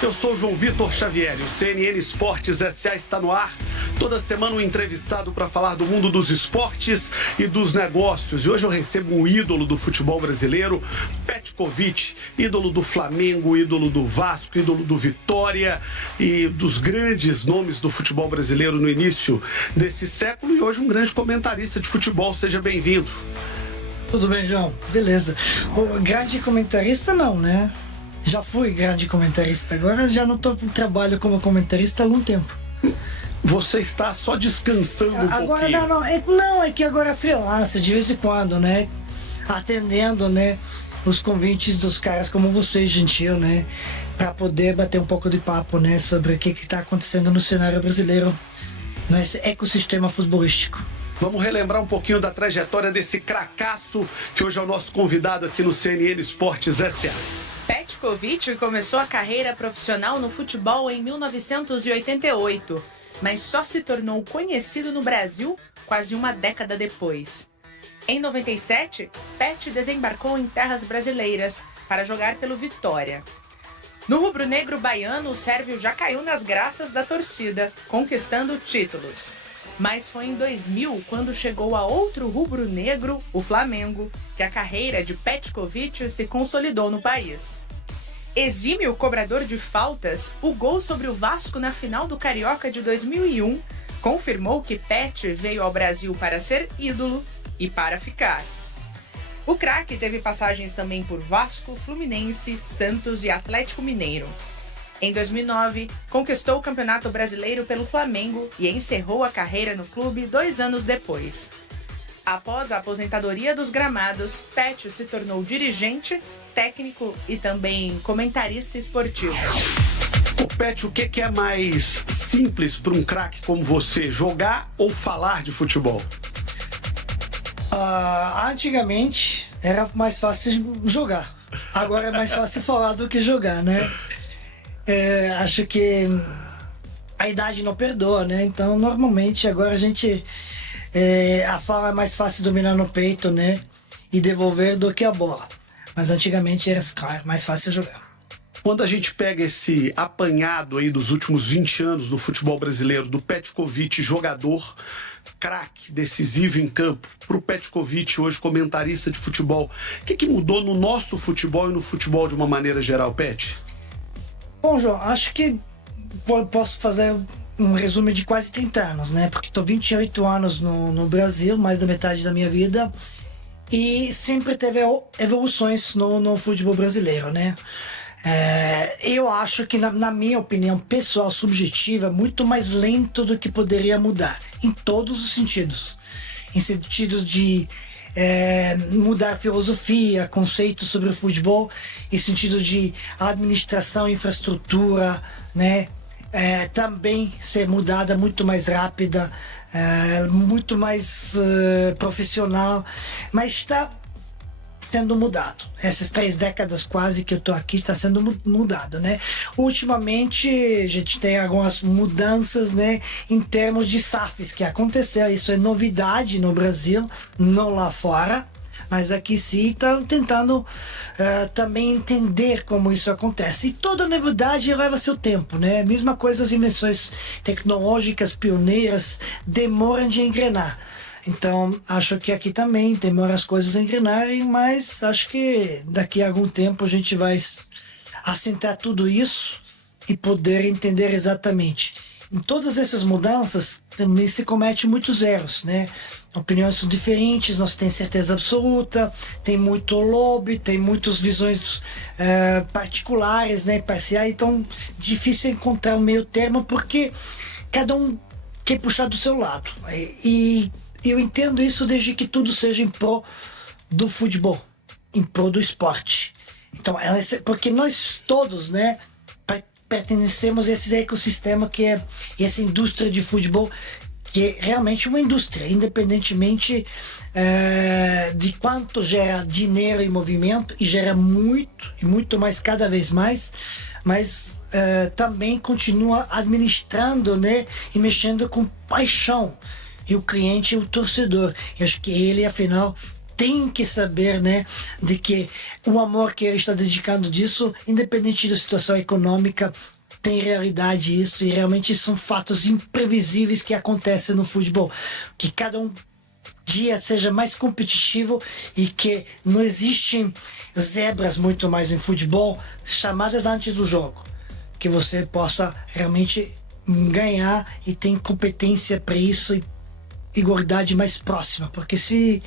Eu sou João Vitor Xavier e o CNN Esportes S.A. está no ar. Toda semana um entrevistado para falar do mundo dos esportes e dos negócios. E hoje eu recebo um ídolo do futebol brasileiro, Petkovic, ídolo do Flamengo, ídolo do Vasco, ídolo do Vitória e dos grandes nomes do futebol brasileiro no início desse século. E hoje um grande comentarista de futebol. Seja bem-vindo. Tudo bem, João? Beleza. O grande comentarista não, né? Já fui grande comentarista, agora já não estou em trabalho como comentarista há algum tempo. Você está só descansando um agora, pouquinho. É que agora é freelancer, de vez em quando, né? Atendendo, né? Os convites dos caras como você, gentil, né? Para poder bater um pouco de papo, né? Sobre o que está acontecendo no cenário brasileiro, nesse ecossistema futebolístico. Vamos relembrar um pouquinho da trajetória desse cracaço que hoje é o nosso convidado aqui no CNN Esportes S.A. Petkovic começou a carreira profissional no futebol em 1988, mas só se tornou conhecido no Brasil quase uma década depois. Em 97, Pet desembarcou em terras brasileiras para jogar pelo Vitória. No rubro-negro baiano, o sérvio já caiu nas graças da torcida, conquistando títulos. Mas foi em 2000, quando chegou a outro rubro-negro, o Flamengo, que a carreira de Petkovic se consolidou no país. Exímio cobrador de faltas, o gol sobre o Vasco na final do Carioca de 2001 confirmou que Pet veio ao Brasil para ser ídolo e para ficar. O craque teve passagens também por Vasco, Fluminense, Santos e Atlético Mineiro. Em 2009, conquistou o Campeonato Brasileiro pelo Flamengo e encerrou a carreira no clube 2 anos depois. Após a aposentadoria dos gramados, Pet se tornou dirigente, técnico e também comentarista esportivo. Ô Pet, o que é mais simples para um craque como você, jogar ou falar de futebol? Antigamente era mais fácil jogar, agora é mais fácil falar do que jogar, né? Acho que a idade não perdoa, né? Então, normalmente, agora a fala é mais fácil dominar no peito, né? E devolver do que a bola. Mas antigamente era, claro, mais fácil jogar. Quando a gente pega esse apanhado aí dos últimos 20 anos do futebol brasileiro, do Petkovic, jogador, craque, decisivo em campo, pro Petkovic, hoje comentarista de futebol, o que mudou no nosso futebol e no futebol de uma maneira geral, Pet? Bom, João, acho que posso fazer um resumo de quase 30 anos, né? Porque estou 28 anos no Brasil, mais da metade da minha vida, e sempre teve evoluções no futebol brasileiro, né? Eu acho que, na minha opinião pessoal, subjetiva, muito mais lento do que poderia mudar, em todos os sentidos. Em sentidos de mudar filosofia, conceitos sobre o futebol, em sentido de administração, infraestrutura, né? Também ser mudada muito mais rápida, muito mais profissional, mas está sendo mudado. Essas 3 décadas quase que eu estou aqui está sendo mudado, né? Ultimamente a gente tem algumas mudanças, né, em termos de SAFs que aconteceu. Isso é novidade no Brasil, não lá fora, mas aqui sim estão tentando também entender como isso acontece. E toda novidade leva seu tempo, né? Mesma coisa, as invenções tecnológicas pioneiras demoram de engrenar. Então, acho que aqui também demora as coisas a engrenarem, mas acho que daqui a algum tempo a gente vai assentar tudo isso e poder entender exatamente. Em todas essas mudanças também se comete muitos erros, né? Opiniões são diferentes, nós temos certeza absoluta, tem muito lobby, tem muitas visões particulares, né, parciais, então difícil encontrar um meio termo porque cada um quer puxar do seu lado. E eu entendo isso desde que tudo seja em prol do futebol, em prol do esporte. Então, porque nós todos, né, pertencemos a esse ecossistema que é essa indústria de futebol, que é realmente uma indústria, independentemente de quanto gera dinheiro e movimento, e gera muito, e muito mais cada vez mais, mas também continua administrando, né, e mexendo com paixão. E o cliente é o torcedor. Eu acho que ele, afinal, tem que saber, né, de que o amor que ele está dedicando disso, independente da situação econômica, tem realidade isso, e realmente são fatos imprevisíveis que acontecem no futebol. Que cada dia seja mais competitivo e que não existem zebras muito mais em futebol, chamadas antes do jogo. Que você possa realmente ganhar e tem competência para isso e igualdade mais próxima. Porque se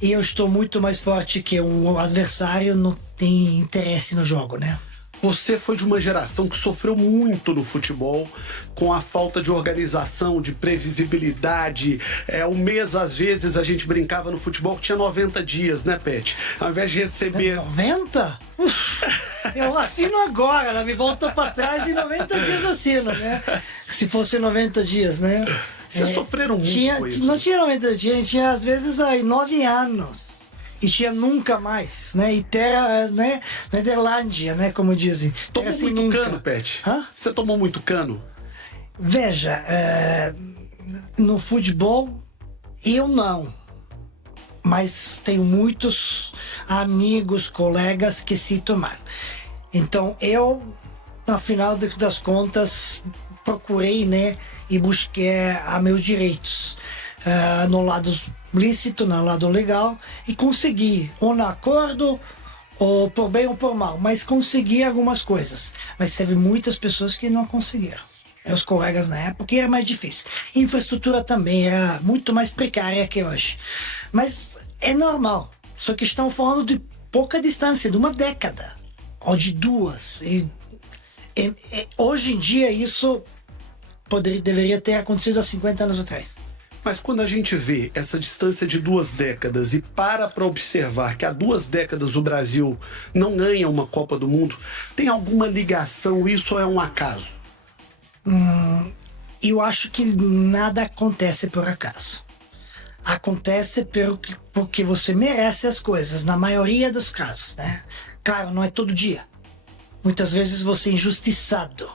eu estou muito mais forte que um adversário, não tem interesse no jogo, né? Você foi de uma geração que sofreu muito no futebol com a falta de organização, de previsibilidade. Um mês, às vezes, a gente brincava no futebol que tinha 90 dias, né, Pet? Ao invés de receber... 90? Eu assino agora, ela me voltou para trás e 90 dias assino, né? Se fosse 90 dias, né? Vocês sofreram muito com isso? Não tinha 90 dias, tinha às vezes aí 9 anos. E tinha nunca mais, né? E terra, né? Nederlândia, né? Como dizem. Tomou assim, muito nunca. cano, Pet? Hã? Você tomou muito cano? Veja, no futebol, eu não. Mas tenho muitos amigos, colegas que se tomaram. Então, eu, no final das contas, procurei, né? E busquei meus direitos. No lado lícito, no lado legal, e consegui, ou no acordo, ou por bem ou por mal, mas consegui algumas coisas. Mas teve muitas pessoas que não conseguiram. Meus colegas na época era mais difícil. Infraestrutura também era muito mais precária que hoje. Mas é normal. Só que estamos falando de pouca distância, de uma década, ou de duas. Hoje em dia isso deveria ter acontecido há 50 anos atrás. Mas quando a gente vê essa distância de 2 décadas e para observar que há 2 décadas o Brasil não ganha uma Copa do Mundo, tem alguma ligação? Isso é um acaso? Eu acho que nada acontece por acaso. Acontece porque você merece as coisas, na maioria dos casos, né? Claro, não é todo dia. Muitas vezes você é injustiçado.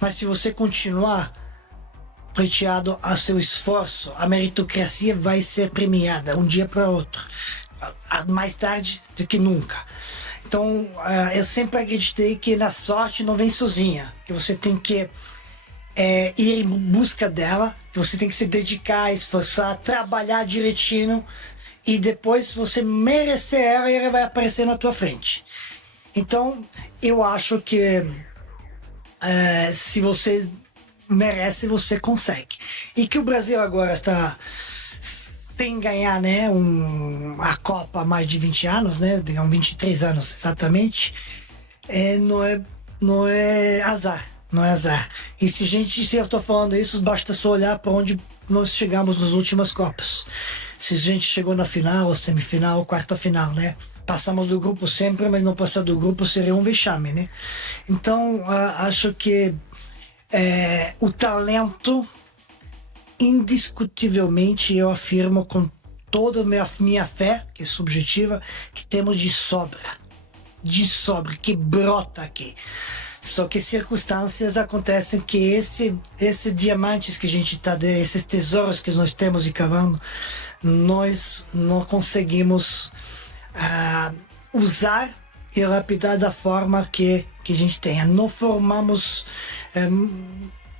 Mas se você continuar pleiteado a seu esforço, a meritocracia vai ser premiada um dia para outro, mais tarde do que nunca. Então, eu sempre acreditei que na sorte não vem sozinha, que você tem que ir em busca dela, que você tem que se dedicar, esforçar, trabalhar direitinho, e depois você merecer ela e ela vai aparecer na tua frente. Então, eu acho que se você merece, você consegue. E que o Brasil agora está sem ganhar, né, a Copa há mais de 20 anos, né, 23 anos exatamente, não é azar. Não é azar. E se eu estou falando isso, basta só olhar para onde nós chegamos nas últimas Copas. Se a gente chegou na final, semifinal, quarta final, né? Passamos do grupo sempre, mas não passar do grupo seria um vexame, né? Então, acho que o talento, indiscutivelmente, eu afirmo com toda a minha fé, que é subjetiva, que temos de sobra, que brota aqui. Só que circunstâncias acontecem que esses diamantes que a gente está, esses tesouros que nós temos e cavando, nós não conseguimos usar e lapidar da forma que a gente tem. Não formamos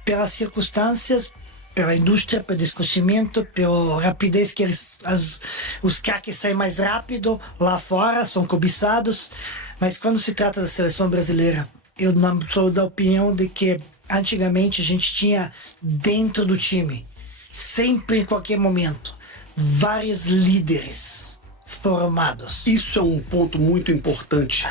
pelas circunstâncias, pela indústria, pelo descostimento, pela rapidez que os craques saem mais rápido lá fora, são cobiçados. Mas quando se trata da seleção brasileira, eu não sou da opinião de que antigamente a gente tinha dentro do time, sempre em qualquer momento, vários líderes formados. Isso é um ponto muito importante.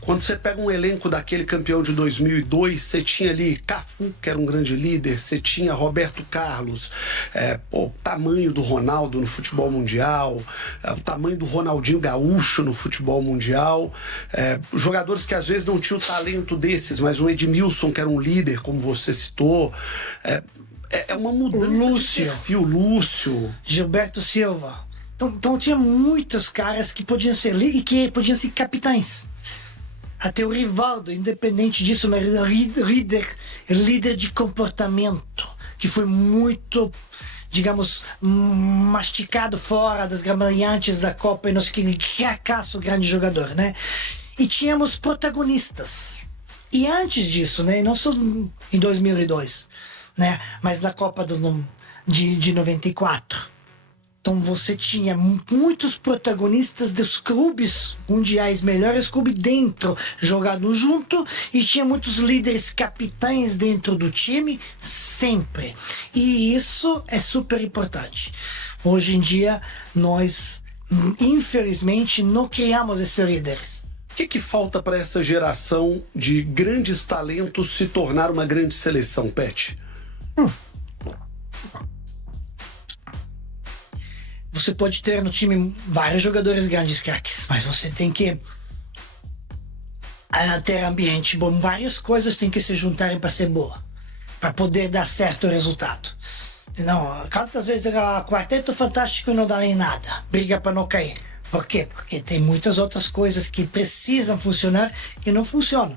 Quando você pega um elenco daquele campeão de 2002, você tinha ali Cafu, que era um grande líder, você tinha Roberto Carlos, o tamanho do Ronaldo no futebol mundial, o tamanho do Ronaldinho Gaúcho no futebol mundial, jogadores que às vezes não tinham o talento desses, mas o Edmilson, que era um líder, como você citou, é uma mudança de perfil. Lúcio, Gilberto Silva. Então tinha muitos caras que podiam ser e que podiam ser capitães. Até o Rivaldo, independente disso, mas líder de comportamento, que foi muito digamos, masticado fora das gramanhantes da Copa e não sei o que acaso grande jogador, né? E tínhamos protagonistas. E antes disso, né? Não só em 2002, né? Mas na Copa de 94. Então você tinha muitos protagonistas dos clubes mundiais, melhores clubes dentro, jogando junto, e tinha muitos líderes capitães dentro do time, sempre. E isso é super importante. Hoje em dia, nós, infelizmente, não criamos esses líderes. O que falta para essa geração de grandes talentos se tornar uma grande seleção, Pet? Você pode ter no time vários jogadores grandes craques, mas você tem que ter ambiente bom. Várias coisas têm que se juntarem para ser boa, para poder dar certo o resultado. Não, quantas vezes o Quarteto Fantástico não dá nem nada, briga para não cair. Por quê? Porque tem muitas outras coisas que precisam funcionar que não funcionam.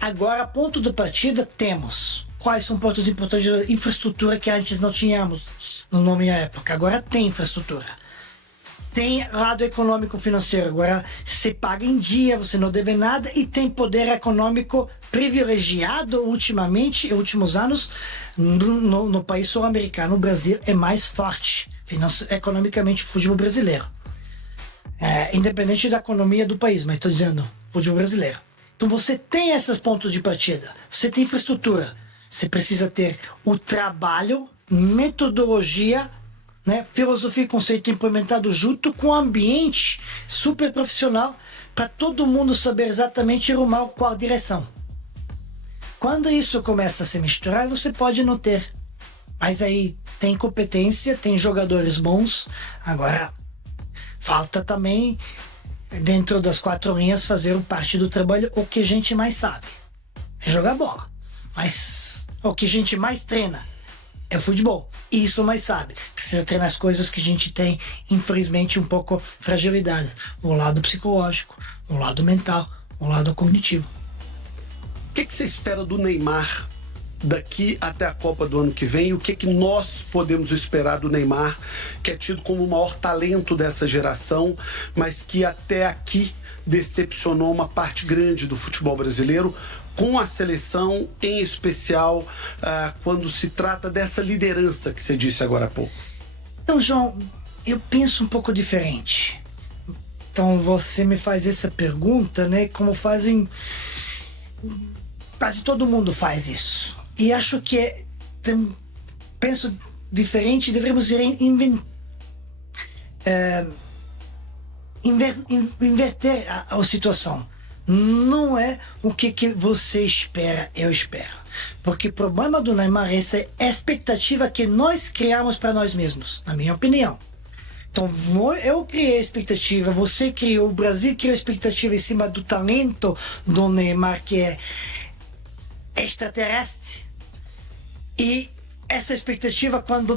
Agora, ponto de partida, temos. Quais são pontos importantes da infraestrutura que antes não tínhamos na minha época? Agora tem infraestrutura. Tem lado econômico financeiro. Agora você paga em dia, você não deve nada, e tem poder econômico privilegiado ultimamente, últimos anos, no país sul-americano. O Brasil é mais forte economicamente o futebol brasileiro. Independente da economia do país, mas estou dizendo futebol brasileiro. Então você tem esses pontos de partida, você tem infraestrutura, você precisa ter o trabalho, metodologia, né, filosofia e conceito implementado junto com o ambiente super profissional para todo mundo saber exatamente rumar qual direção. Quando isso começa a se misturar, você pode não ter. Mas aí tem competência, tem jogadores bons. Agora, falta também, dentro das quatro linhas, fazer parte do trabalho o que a gente mais sabe. É jogar bola. Mas o que a gente mais treina é futebol. E isso mais sabe. Precisa treinar as coisas que a gente tem, infelizmente, um pouco fragilidade. O lado psicológico, o lado mental, o lado cognitivo. O que você espera do Neymar daqui até a Copa do ano que vem? E o que nós podemos esperar do Neymar, que é tido como o maior talento dessa geração, mas que até aqui decepcionou uma parte grande do futebol brasileiro, com a seleção, em especial quando se trata dessa liderança que você disse agora há pouco? Então, João, eu penso um pouco diferente. Então, você me faz essa pergunta, né? Como fazem... Quase todo mundo faz isso. E acho que penso diferente, devemos inverter a situação. Não é o que você espera, eu espero. Porque o problema do Neymar é essa expectativa que nós criamos para nós mesmos, na minha opinião. Então, eu criei a expectativa, você criou, o Brasil criou a expectativa em cima do talento do Neymar, que é extraterrestre. E essa expectativa, quando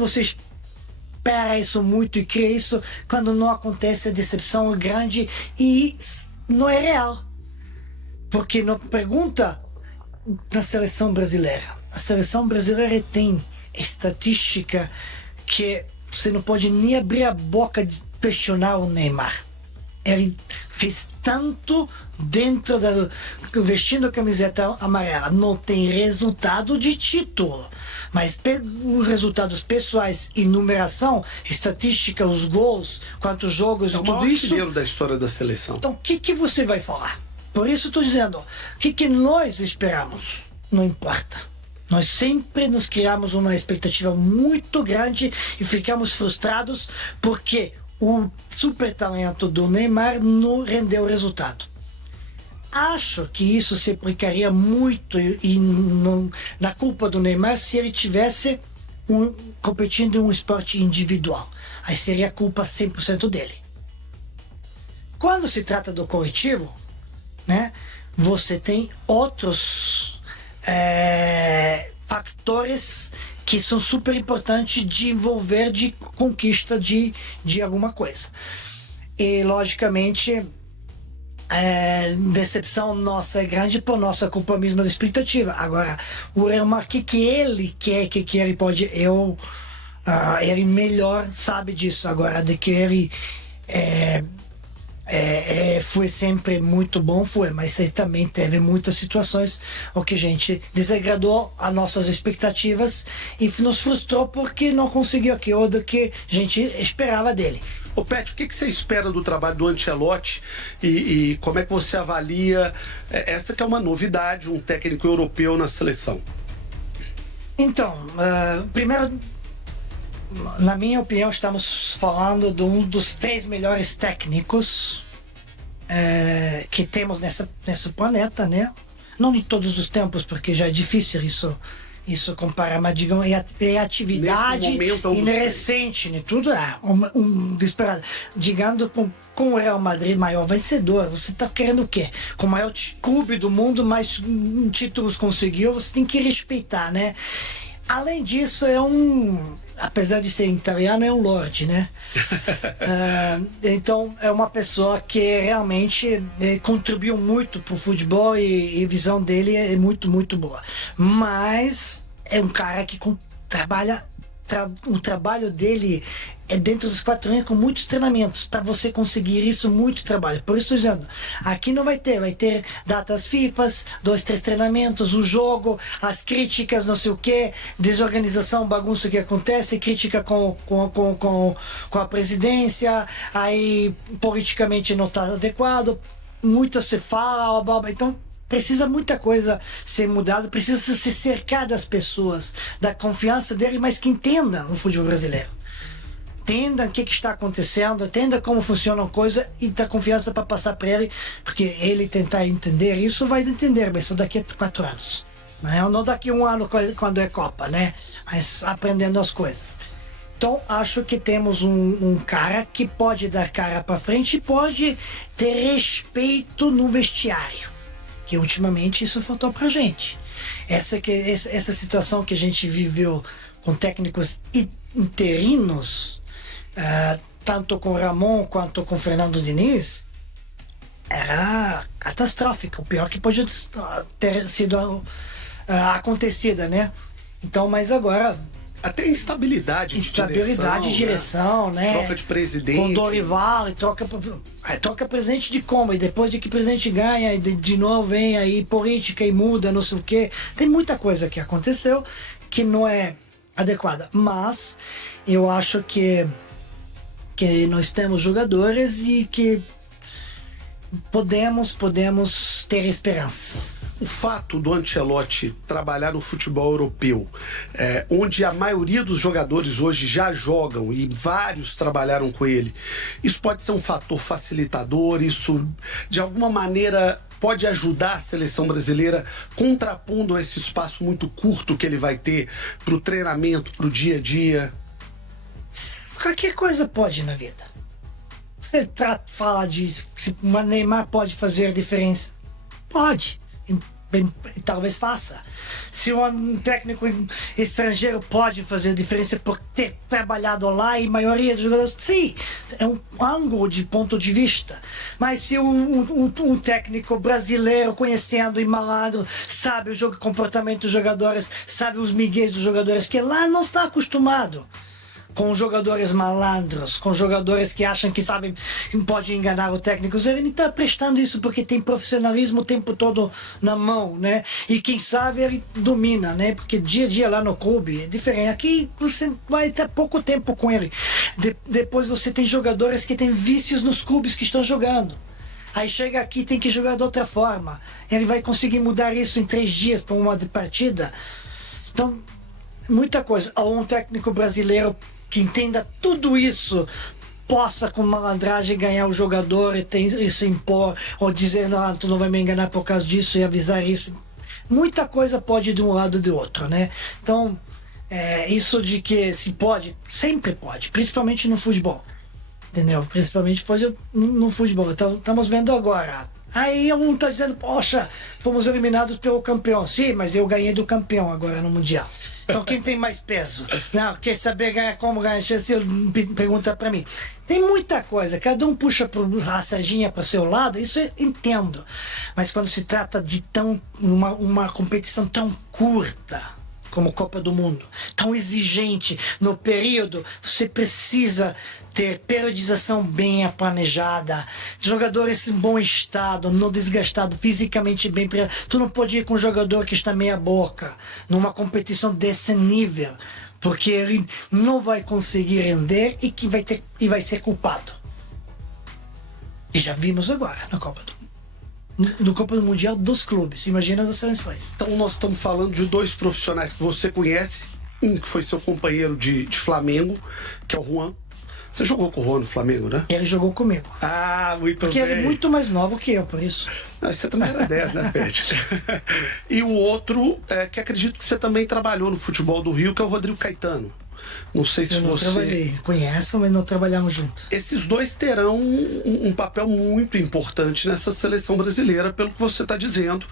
você espera isso muito e cria isso, quando não acontece, a decepção é grande e não é real. Porque não pergunta na seleção brasileira. A seleção brasileira tem estatística que você não pode nem abrir a boca de questionar o Neymar. Ele fez tanto dentro vestindo a camiseta amarela. Não tem resultado de título, mas resultados pessoais e numeração, estatística, os gols, quantos jogos, é o tudo maior isso. artilheiro da história da seleção. Então, o que você vai falar? Por isso estou dizendo, o que nós esperamos? Não importa. Nós sempre nos criamos uma expectativa muito grande e ficamos frustrados porque o super talento do Neymar não rendeu resultado. Acho que isso se aplicaria muito na culpa do Neymar se ele tivesse competindo em um esporte individual. Aí seria a culpa 100% dele. Quando se trata do coletivo, né, você tem outros fatores que são super importantes de envolver de conquista de alguma coisa. E, logicamente, decepção nossa é grande por nossa culpa mesma da expectativa. Agora, o Neymar, que ele quer, que ele pode... Eu Ele melhor sabe disso agora, de que ele foi sempre muito bom, mas ele também teve muitas situações o que a gente desagradou as nossas expectativas e nos frustrou porque não conseguiu aquilo do que a gente esperava dele. Ô Pet, o que você espera do trabalho do Ancelotti e como é que você avalia essa que é uma novidade, um técnico europeu na seleção? Então, primeiro, na minha opinião, estamos falando de um dos 3 melhores técnicos que temos nesse planeta, né? Não em todos os tempos, porque já é difícil isso comparar, mas digamos, é atividade e recente, né? Tudo é disparado. Digando com o Real Madrid, maior vencedor, você está querendo o quê? Com o maior clube do mundo, mais títulos conseguiu, você tem que respeitar, né? Além disso, apesar de ser italiano, é um lorde, né? Então, é uma pessoa que realmente contribuiu muito para o futebol e a visão dele é muito, muito boa. Mas é um cara que trabalha, o trabalho dele é dentro dos 4 anos com muitos treinamentos. Para você conseguir isso, muito trabalho. Por isso estou dizendo, aqui não vai ter datas FIFAs, 2, 3 treinamentos, o jogo, as críticas, não sei o que, desorganização, bagunça que acontece, crítica com a presidência, aí politicamente não está adequado, muito se fala, blá, blá. Então precisa muita coisa ser mudada, precisa se cercar das pessoas, da confiança dele, mas que entendam o futebol brasileiro. Entenda o que está acontecendo, entenda como funciona a coisa e dá confiança para passar para ele, porque ele tentar entender isso vai entender, mas só daqui a 4 anos. Não daqui a 1 ano quando é Copa, né? Mas aprendendo as coisas. Então acho que temos um cara que pode dar cara para frente e pode ter respeito no vestiário, que ultimamente isso faltou pra gente. Essa situação que a gente viveu com técnicos interinos, tanto com Ramon quanto com Fernando Diniz, era catastrófica, o pior que podia ter sido acontecida, né? Então, mas agora até instabilidade de direção, né? Troca de presidente. Com Dorival, troca presidente de como? E depois de que o presidente ganha, e de novo vem aí política e muda, não sei o quê. Tem muita coisa que aconteceu que não é adequada. Mas eu acho que nós temos jogadores e que podemos ter esperança. O fato do Ancelotti trabalhar no futebol europeu, onde a maioria dos jogadores hoje já jogam e vários trabalharam com ele, isso pode ser um fator facilitador, isso de alguma maneira pode ajudar a seleção brasileira contrapondo a esse espaço muito curto que ele vai ter para o treinamento, para o dia a dia? Qualquer coisa pode na vida. Você fala de se o Neymar pode fazer a diferença. Pode. Talvez faça. Se um técnico estrangeiro pode fazer a diferença por ter trabalhado lá e a maioria dos jogadores, sim, é um ângulo de ponto de vista. Mas se um técnico brasileiro conhecendo e malandro sabe o jogo, comportamento dos jogadores, sabe os migués dos jogadores, que lá não está acostumado com jogadores malandros, com jogadores que acham que sabem, pode enganar o técnico. Ele não está prestando isso porque tem profissionalismo o tempo todo na mão, né? E quem sabe ele domina, né? Porque dia a dia lá no clube é diferente. Aqui você vai ter pouco tempo com ele. Depois você tem jogadores que têm vícios nos clubes que estão jogando. Aí chega aqui e tem que jogar de outra forma. Ele vai conseguir mudar isso em 3 dias para uma partida. Então, muita coisa. Ou um técnico brasileiro que entenda tudo isso, possa com malandragem ganhar o jogador e se impor, ou dizer, não, tu não vai me enganar por causa disso e avisar isso. Muita coisa pode ir de um lado e do outro, né? Então, isso de que se pode, sempre pode, principalmente no futebol. Entendeu? Principalmente no futebol. Então, estamos vendo agora. Aí um está dizendo, poxa, fomos eliminados pelo campeão. Sim, mas eu ganhei do campeão agora no Mundial. Então quem tem mais peso? Não, quer saber ganhar como ganhar? Se pergunta para mim. Tem muita coisa, cada um puxa a sardinha para o seu lado, isso eu entendo. Mas quando se trata de uma competição tão curta, como Copa do Mundo, tão exigente no período, você precisa ter periodização bem planejada, jogadores em bom estado, não desgastado, fisicamente bem. Tu não pode ir com um jogador que está meia boca numa competição desse nível, porque ele não vai conseguir render e vai ser culpado. E já vimos agora na Copa do no Copa do Mundial dos clubes, imagina das seleções. Então nós estamos falando de dois profissionais que você conhece, um que foi seu companheiro de Flamengo, que é o Juan. Você jogou com o Juan no Flamengo, né? Ele jogou comigo. Ah, muito Porque bem. ele é muito mais novo que eu, por isso. Você também era 10, né, Pet? E o outro, que acredito que você também trabalhou no futebol do Rio, que é o Rodrigo Caetano. Não sei se Eu não você... trabalhei, conheço, mas não trabalhamos juntos. Esses dois terão um papel muito importante nessa seleção brasileira, pelo que você está dizendo,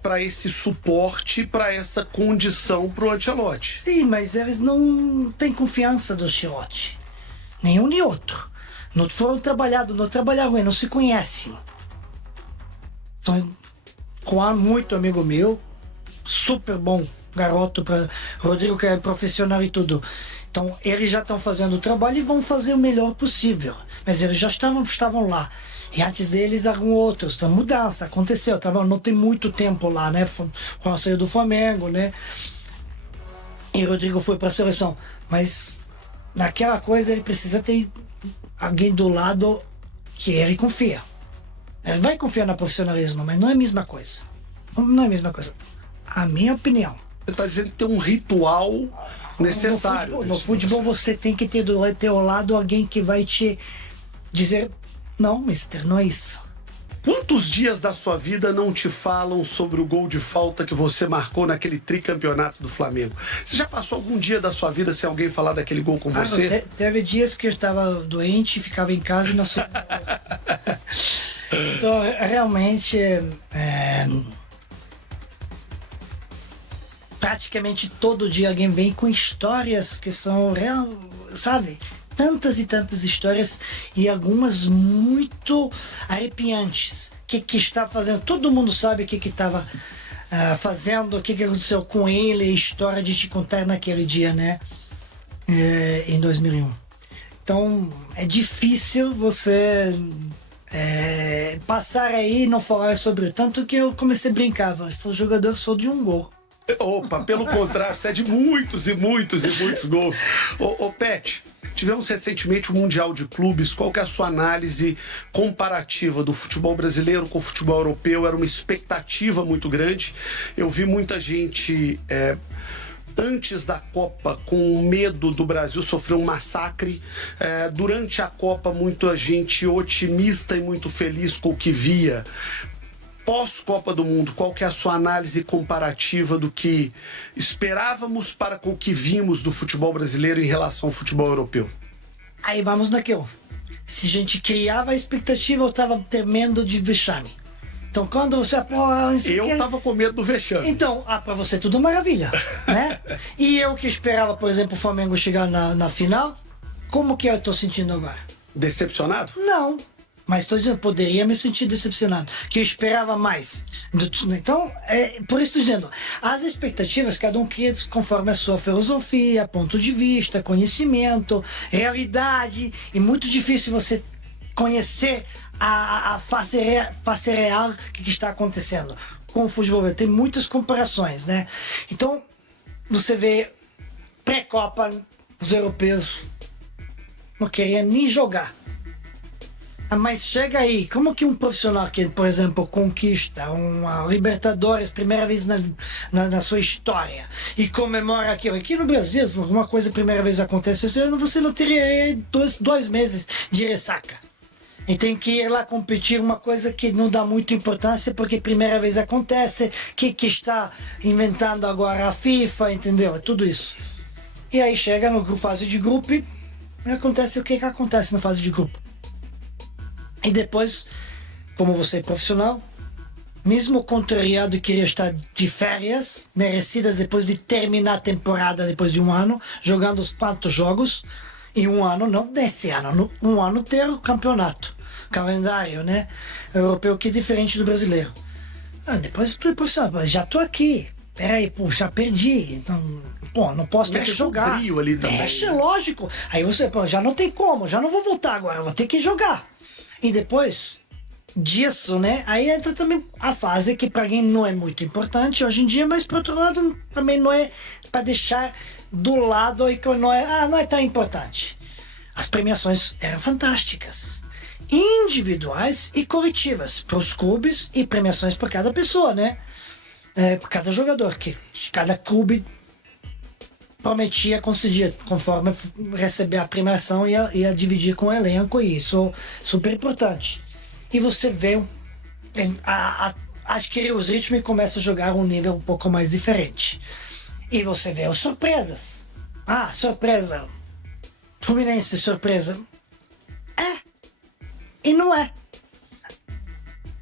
para esse suporte, para essa condição para o Ancelotti. Sim, mas eles não têm confiança do Ancelotti. Nenhum nem outro. Não foram trabalhados, não trabalharam, não se conhecem. Então, Juan, muito amigo meu, super bom garoto, para Rodrigo, que é profissional e tudo. Então, eles já estão fazendo o trabalho e vão fazer o melhor possível. Mas eles já estavam lá. E antes deles, alguns outros. Então, mudança aconteceu. Não tem muito tempo lá, né? Juan saiu do Flamengo, né? E Rodrigo foi para a seleção. Mas naquela coisa, ele precisa ter alguém do lado que ele confia. Ele vai confiar no profissionalismo, mas não é a mesma coisa. Não é a mesma coisa. A minha opinião. Você está dizendo que tem um ritual necessário. No futebol você tem que ter do teu lado alguém que vai te dizer: não, mister, não é isso. Quantos dias da sua vida não te falam sobre o gol de falta que você marcou naquele tricampeonato do Flamengo? Você já passou algum dia da sua vida sem alguém falar daquele gol com você? Teve dias que eu estava doente, ficava em casa e não sei. Então, realmente, praticamente todo dia alguém vem com histórias que são real, sabe? Tantas e tantas histórias e algumas muito arrepiantes. O que está fazendo? Todo mundo sabe o que estava fazendo, o que aconteceu com ele, a história de te contar naquele dia, né? Em 2001. Então, é difícil você passar aí e não falar sobre. Tanto que eu comecei a brincar, sou jogador só de um gol. Opa, pelo contrário, você é de muitos e muitos e muitos gols. Ô Pet, tivemos recentemente o Mundial de Clubes. Qual que é a sua análise comparativa do futebol brasileiro com o futebol europeu? Era uma expectativa muito grande. Eu vi muita gente antes da Copa com medo do Brasil sofrer um massacre. Durante a Copa, muita gente otimista e muito feliz com o que via. Pós-Copa do Mundo, qual que é a sua análise comparativa do que esperávamos para com o que vimos do futebol brasileiro em relação ao futebol europeu? Aí vamos naquilo. Se a gente criava a expectativa, eu estava temendo de vexame. Então quando você... Eu estava com medo do vexame. Então, para você tudo maravilha, né? E eu que esperava, por exemplo, o Flamengo chegar na final, como que eu estou sentindo agora? Decepcionado? Não. Mas estou dizendo, poderia me sentir decepcionado, que eu esperava mais. Então, por isso estou dizendo, as expectativas cada um cria conforme a sua filosofia, ponto de vista, conhecimento, realidade. É muito difícil você conhecer a face real que está acontecendo com o futebol. Tem muitas comparações, né? Então, você vê pré-Copa, os europeus não queriam nem jogar. Mas chega aí, como que um profissional que, por exemplo, conquista uma Libertadores primeira vez na sua história e comemora aquilo? Aqui no Brasil, se alguma coisa primeira vez acontece, você não teria dois meses de ressaca. E tem que ir lá competir uma coisa que não dá muita importância porque primeira vez acontece, que está inventando agora a FIFA, entendeu? É tudo isso. E aí chega na fase de grupo e acontece o que acontece na fase de grupo. E depois, como você é profissional, mesmo contrariado, queria estar de férias merecidas depois de terminar a temporada, depois de um ano, jogando os 4 jogos, em um ano, não desse ano, um ano ter o campeonato, calendário, né? Europeu, que é diferente do brasileiro. Depois tu é profissional, já estou aqui, peraí, puxa, perdi. Então, pô, não posso ter que jogar. Com o brio ali também. Mexe, lógico. Aí você, pô, já não tem como, já não vou voltar agora, vou ter que jogar. E depois disso, né? Aí entra também a fase que para quem não é muito importante hoje em dia, mas por outro lado também não é para deixar do lado e que não é tão importante. As premiações eram fantásticas, individuais e coletivas para os clubes e premiações para cada pessoa, né? Por cada jogador, que cada clube prometia, concedia, conforme receber a premiação ia dividir com o elenco, e isso é super importante. E você vê adquirir os ritmos e começa a jogar um nível um pouco mais diferente. E você vê as surpresas. Surpresa. Fluminense, surpresa. E não é.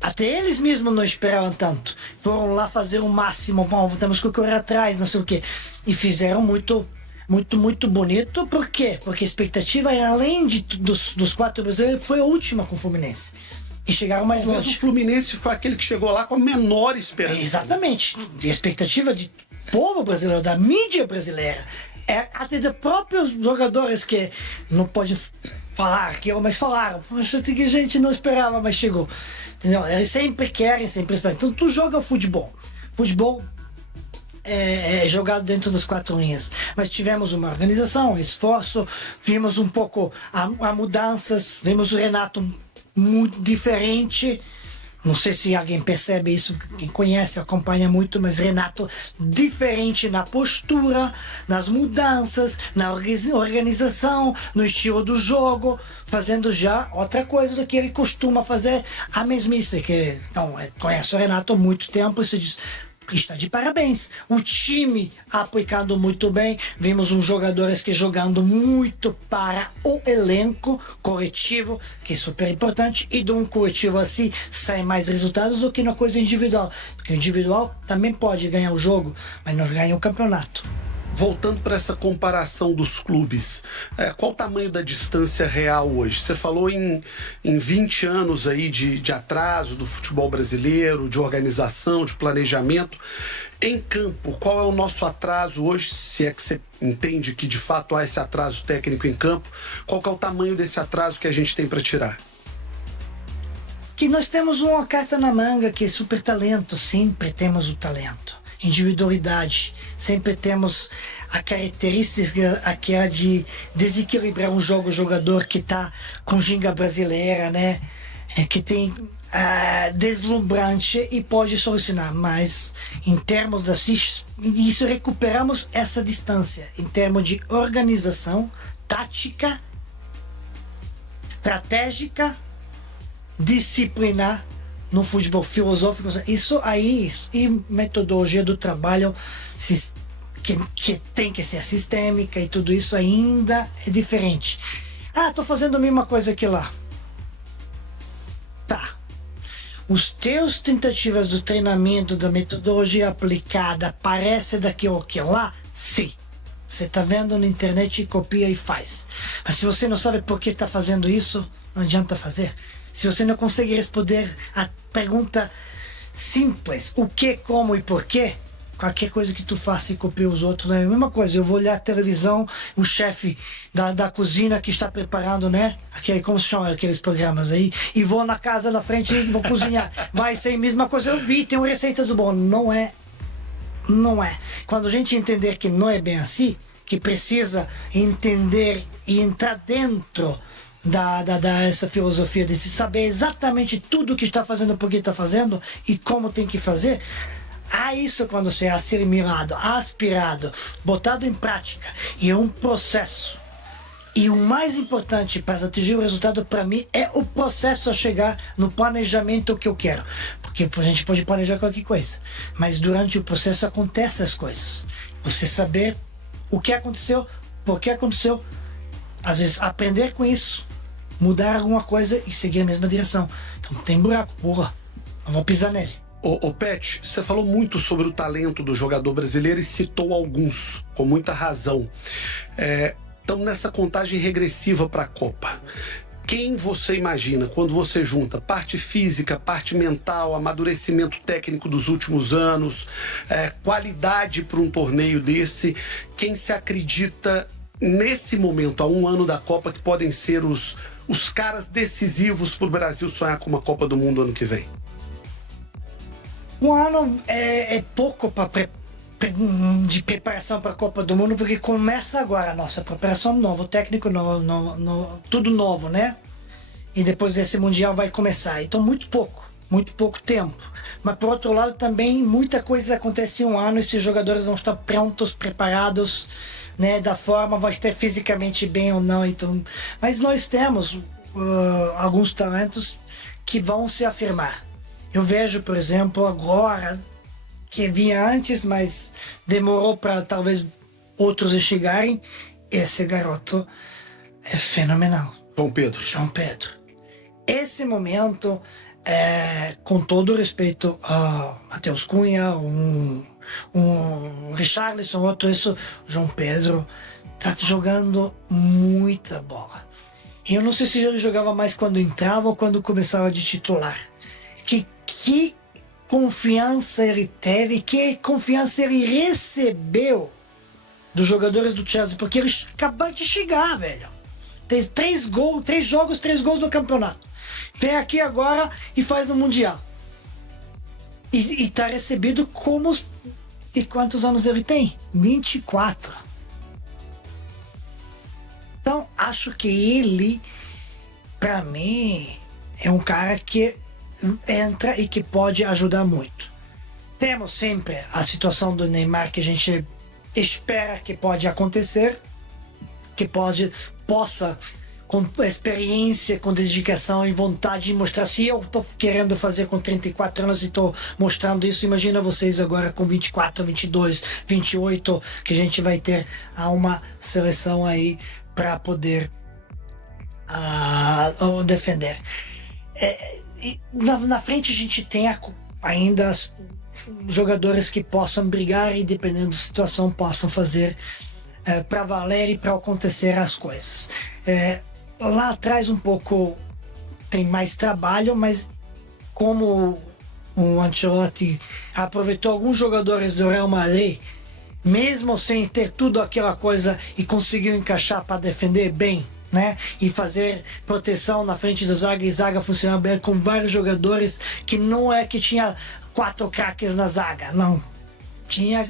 Até eles mesmos não esperavam tanto. Foram lá fazer o máximo. Bom, temos que correr atrás, não sei o quê. E fizeram muito bonito. Por quê? Porque a expectativa, além dos 4 brasileiros, foi a última com o Fluminense. E chegaram mais longe. O Fluminense foi aquele que chegou lá com a menor esperança. Exatamente. E a expectativa do povo brasileiro, da mídia brasileira, até dos próprios jogadores que não pode falar, mas falaram. Poxa, que a gente não esperava, mas chegou. Entendeu? Eles sempre querem, sempre esperam. Então tu joga futebol. Futebol é jogado dentro das 4 linhas. Mas tivemos uma organização, um esforço, vimos um pouco a mudanças, vimos o Renato muito diferente. Não sei se alguém percebe isso, quem conhece, acompanha muito, mas Renato diferente na postura, nas mudanças, na organização, no estilo do jogo, fazendo já outra coisa do que ele costuma fazer, a mesmice. Então, conhece o Renato há muito tempo e se diz, está de parabéns. O time aplicando muito bem. Vimos uns jogadores que jogando muito para o elenco coletivo, que é super importante. E de um coletivo assim saem mais resultados do que na coisa individual. Porque o individual também pode ganhar o jogo, mas não ganha o campeonato. Voltando para essa comparação dos clubes, qual o tamanho da distância real hoje? Você falou em 20 anos aí de atraso do futebol brasileiro, de organização, de planejamento. Em campo, qual é o nosso atraso hoje? Se é que você entende que de fato há esse atraso técnico em campo, qual que é o tamanho desse atraso que a gente tem para tirar? Que nós temos uma carta na manga que é super talento, sempre temos o talento. Individualidade, sempre temos a característica aquela de desequilibrar um jogador que está com ginga brasileira, né? Que tem deslumbrante e pode solucionar, mas em termos isso recuperamos essa distância em termos de organização, tática, estratégica, disciplinar. No futebol filosófico, isso aí, e metodologia do trabalho que tem que ser sistêmica e tudo isso ainda é diferente. Tô fazendo a mesma coisa que lá. Tá. Os teus tentativas do treinamento, da metodologia aplicada, parece daquilo que lá? Sim. Você tá vendo na internet, copia e faz. Mas se você não sabe por que tá fazendo isso, não adianta fazer. Se você não consegue responder a pergunta simples, o que, como e porquê, qualquer coisa que tu faça e copie os outros é a mesma coisa. Eu vou olhar a televisão, o chefe da cozinha que está preparando, né? Como se chama aqueles programas aí? E vou na casa da frente e vou cozinhar. Vai ser a mesma coisa. Eu vi, tem uma receita do bom. Não é. Quando a gente entender que não é bem assim, que precisa entender e entrar dentro essa filosofia de saber exatamente tudo o que está fazendo, por que está fazendo e como tem que fazer. Isso quando você é assimilado, aspirado, botado em prática e é um processo. E o mais importante para atingir o resultado para mim é o processo a chegar no planejamento que eu quero. Porque a gente pode planejar qualquer coisa, mas durante o processo acontecem as coisas. Você saber o que aconteceu, por que aconteceu, às vezes aprender com isso, mudar alguma coisa e seguir a mesma direção. Então tem buraco, porra, eu vou pisar nele. Ô Pet, você falou muito sobre o talento do jogador brasileiro e citou alguns, com muita razão. Estamos nessa contagem regressiva para a Copa. Quem você imagina quando você junta parte física, parte mental, amadurecimento técnico dos últimos anos, qualidade para um torneio desse, quem se acredita nesse momento, há um ano da Copa, que podem ser os caras decisivos para o Brasil sonhar com uma Copa do Mundo ano que vem? Um ano é pouco de preparação para a Copa do Mundo, porque começa agora a nossa preparação, novo técnico, tudo novo, né? E depois desse Mundial vai começar. Então muito pouco tempo. Mas por outro lado também muita coisa acontece em um ano, e esses jogadores vão estar prontos, preparados, né, da forma, vão estar fisicamente bem ou não. Então, mas nós temos alguns talentos que vão se afirmar. Eu vejo, por exemplo, agora, que vinha antes, mas demorou para talvez outros chegarem, esse garoto é fenomenal. João Pedro. Esse momento, com todo o respeito a Matheus Cunha, Richarlison, outro, João Pedro tá jogando muita bola. E eu não sei se ele jogava mais quando entrava ou quando começava de titular. Que confiança ele teve, que confiança ele recebeu dos jogadores do Chelsea, porque ele acabou de chegar, velho. Tem 3 jogos, 3 gols no campeonato. Vem aqui agora e faz no Mundial. E tá recebido como... E quantos anos ele tem? 24. Então, acho que ele, pra mim, é um cara que entra e que pode ajudar muito. Temos sempre a situação do Neymar, que a gente espera que pode acontecer, que possa, com experiência, com dedicação e vontade de mostrar. Se eu estou querendo fazer com 34 anos e estou mostrando isso, imagina vocês agora com 24, 22, 28, que a gente vai ter uma seleção aí para poder defender. Na frente a gente tem ainda jogadores que possam brigar e, dependendo da situação, possam fazer para valer e para acontecer as coisas. Lá atrás um pouco tem mais trabalho, mas como o Ancelotti aproveitou alguns jogadores do Real Madrid, mesmo sem ter tudo aquela coisa, e conseguiu encaixar para defender bem, né? E fazer proteção na frente da zaga, e zaga funcionar bem com vários jogadores, que não é que tinha 4 craques na zaga, não. Tinha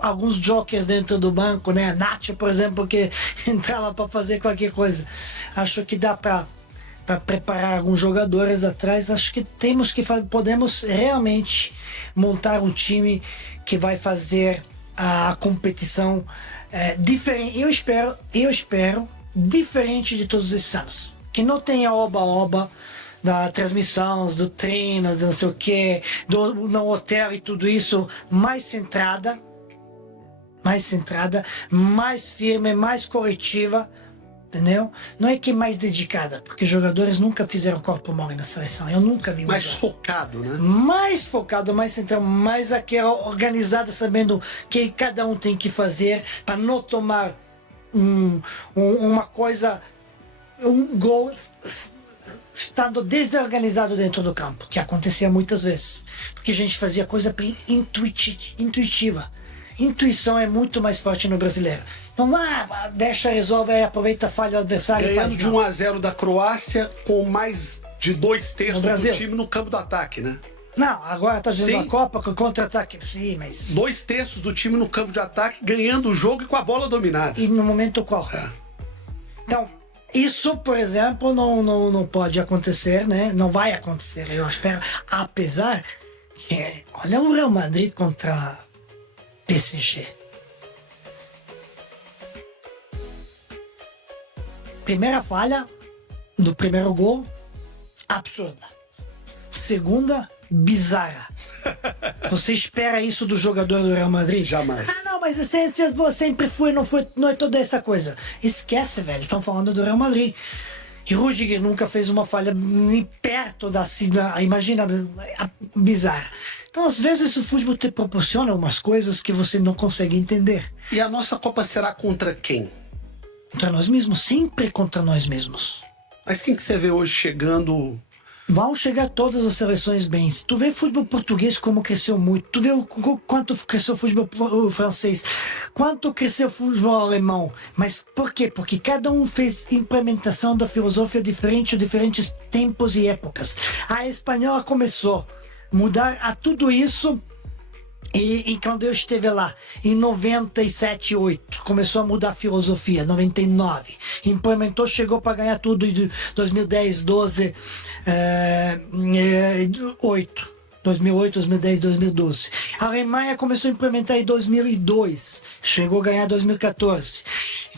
alguns jokers dentro do banco, né? Nacho, por exemplo, que entrava para fazer qualquer coisa. Acho que dá para preparar alguns jogadores atrás. Acho que podemos realmente montar um time que vai fazer a competição diferente. Eu espero diferente de todos esses anos. Que não tenha oba-oba da transmissão, do treino, não sei o que, no hotel e tudo isso, mais centrada, mais firme, mais coletiva, entendeu? Não é que mais dedicada, porque jogadores nunca fizeram corpo mole na seleção, eu nunca vi. Mais focado, né? Mais focado, mais centrado, mais aquela organizada, sabendo o que cada um tem que fazer para não tomar uma coisa, um gol estando desorganizado dentro do campo, que acontecia muitas vezes, porque a gente fazia coisa intuitiva. Intuição é muito mais forte no brasileiro. Então deixa, resolve, aí aproveita, falha o adversário. Ganhando de 1-0 da Croácia, com mais de 2/3 do time no campo do ataque, né? Não, agora tá jogando a Copa com contra-ataque. Sim, mas 2/3 do time no campo de ataque, ganhando o jogo e com a bola dominada. E no momento qual? Então, isso, por exemplo, não pode acontecer, né? Não vai acontecer, eu espero. Apesar que, olha o Real Madrid contra PSG. Primeira falha do primeiro gol, absurda. Segunda, bizarra. Você espera isso do jogador do Real Madrid? Jamais. Não, mas sempre foi, não é toda essa coisa. Esquece, velho, estão falando do Real Madrid. E Rudiger nunca fez uma falha nem perto da... Imagina, bizarra. Então, às vezes, o futebol te proporciona umas coisas que você não consegue entender. E a nossa Copa será contra quem? Contra nós mesmos, sempre contra nós mesmos. Mas quem que você vê hoje chegando? Vão chegar todas as seleções bem. Tu vê o futebol português como cresceu muito. Tu vê quanto cresceu o futebol francês. Quanto cresceu o futebol alemão. Mas por quê? Porque cada um fez implementação da filosofia diferente, diferentes tempos e épocas. A espanhola começou a mudar a tudo isso. E quando eu estive lá, em 97, 8, começou a mudar a filosofia, 99. Implementou, chegou para ganhar tudo em 2010, 12, 8. 2008, 2010, 2012. A Alemanha começou a implementar em 2002, chegou a ganhar em 2014.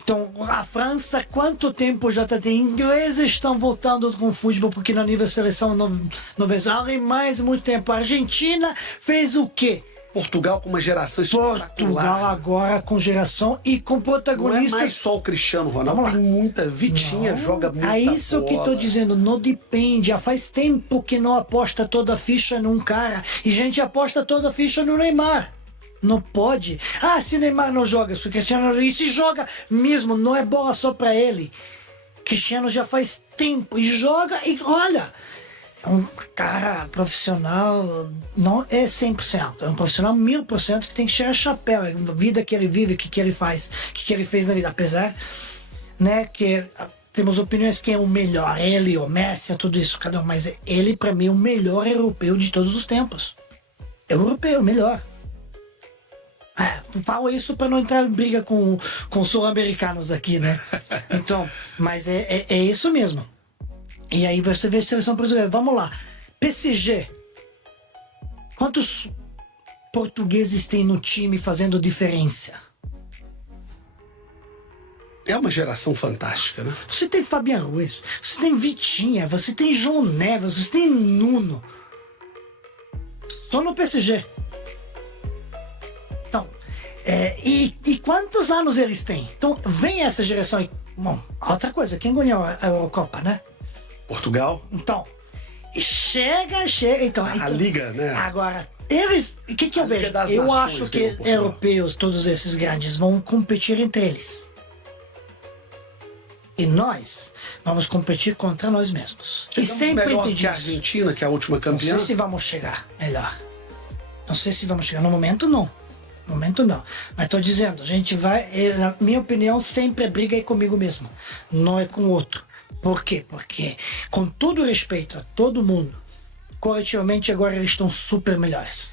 Então, a França, quanto tempo já está tendo? Ingleses estão voltando com o futebol, porque na nível de seleção não veio. A Alemanha, muito tempo. A Argentina fez o quê? Portugal com uma geração espetacular. Portugal agora com geração e com protagonistas. Não é mais só o Cristiano Ronaldo, tem muita. Vitinha Não, joga muita é isso bola. que estou dizendo, não depende. Já faz tempo que não aposta toda a ficha num cara. E gente aposta toda a ficha no Neymar. Não pode. Ah, se o Neymar não joga, se o Cristiano não joga, e se joga mesmo, não é bola só para ele. Cristiano já faz tempo e joga e olha. É um cara profissional, não é 100%, é um profissional 1000% que tem que tirar chapéu, a vida que ele vive, o que ele faz, o que ele fez na vida, apesar, né, que temos opiniões quem é o melhor, ele, o Messi, tudo isso, cada um, mas ele para mim é o melhor europeu de todos os tempos, europeu, melhor. Falo isso para não entrar em briga com sul-americanos aqui, né, então, mas é isso mesmo. E aí você vê a seleção brasileira. Vamos lá. PSG. Quantos portugueses tem no time fazendo diferença? É uma geração fantástica, né? Você tem Fabiano Ruiz, você tem Vitinha, você tem João Neves, você tem Nuno. Só no PSG. Então, e quantos anos eles têm? Então, vem essa geração aí. Bom, outra coisa, quem ganhou a Eurocopa, né? Portugal. Então, chega. Então, A Liga, né? Agora, eles. O que eu vejo? Eu acho que europeus, todos esses grandes, vão competir entre eles. E nós vamos competir contra nós mesmos. Chegamos e sempre melhor entendi que a isso. Argentina, que é a última campeã. Não sei se vamos chegar melhor. Não sei se vamos chegar. No momento, não. No momento, não. Mas estou dizendo, a gente vai. Na minha opinião, sempre a briga é comigo mesmo. Não é com o outro. Por quê? Porque, com todo respeito a todo mundo, coletivamente agora eles estão super melhores.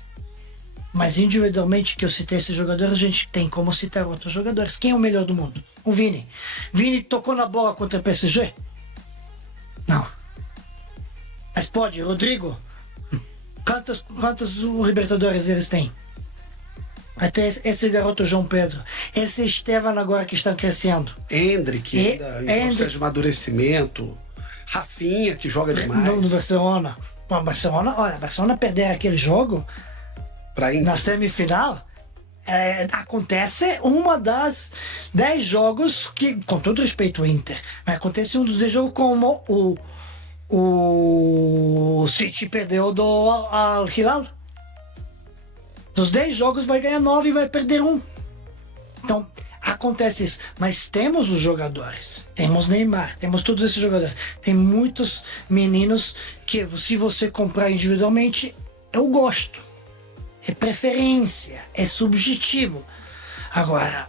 Mas individualmente, que eu citei esses jogadores, a gente tem como citar outros jogadores. Quem é o melhor do mundo? O Vini. Vini tocou na bola contra o PSG? Não. Mas pode, Rodrigo? Quantos Libertadores eles têm? Até esse garoto João Pedro, esse Estevam agora que está crescendo. Endrick, ainda em processo de amadurecimento. Rafinha, que joga demais. No Barcelona. Bom, Barcelona perder aquele jogo na semifinal, acontece uma das 10 jogos que, com todo respeito ao Inter, mas acontece um dos 10 jogos como o City perdeu do Al Hilal. Dos 10 jogos vai ganhar 9 e vai perder 1. Então, acontece isso. Mas temos os jogadores. Temos Neymar, temos todos esses jogadores. Tem muitos meninos que, se você comprar individualmente, eu gosto. É preferência, é subjetivo. Agora,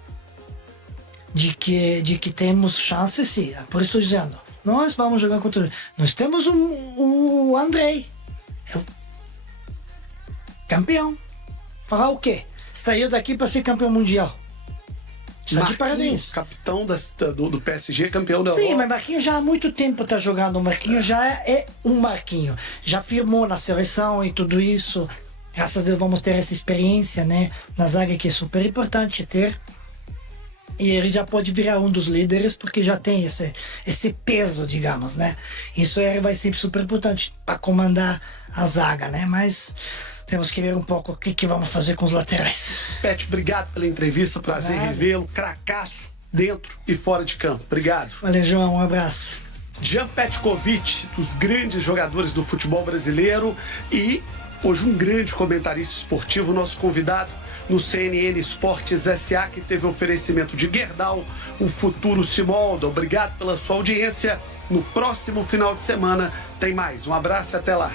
de que temos chance, sim. Por isso estou dizendo, nós vamos jogar contra... Nós temos o Andrei. É o campeão. Falar o quê? Saiu daqui para ser campeão mundial. Está de parabéns. Capitão do PSG, campeão da Europa. Sim, mas Marquinhos já há muito tempo está jogando. O Marquinhos já é um Marquinhos. Já firmou na seleção e tudo isso. Graças a Deus vamos ter essa experiência, né? Na zaga, que é super importante ter. E ele já pode virar um dos líderes porque já tem esse peso, digamos, né? Isso vai ser super importante para comandar a zaga, né? Mas temos que ver um pouco o que vamos fazer com os laterais. Pet, obrigado pela entrevista, prazer revê-lo. Cracaço dentro e fora de campo. Obrigado. Valeu, João, um abraço. Jan Petkovic, dos grandes jogadores do futebol brasileiro e hoje um grande comentarista esportivo, nosso convidado no CNN Esportes SA, que teve oferecimento de Gerdau, o futuro se molda. Obrigado pela sua audiência. No próximo final de semana tem mais. Um abraço e até lá.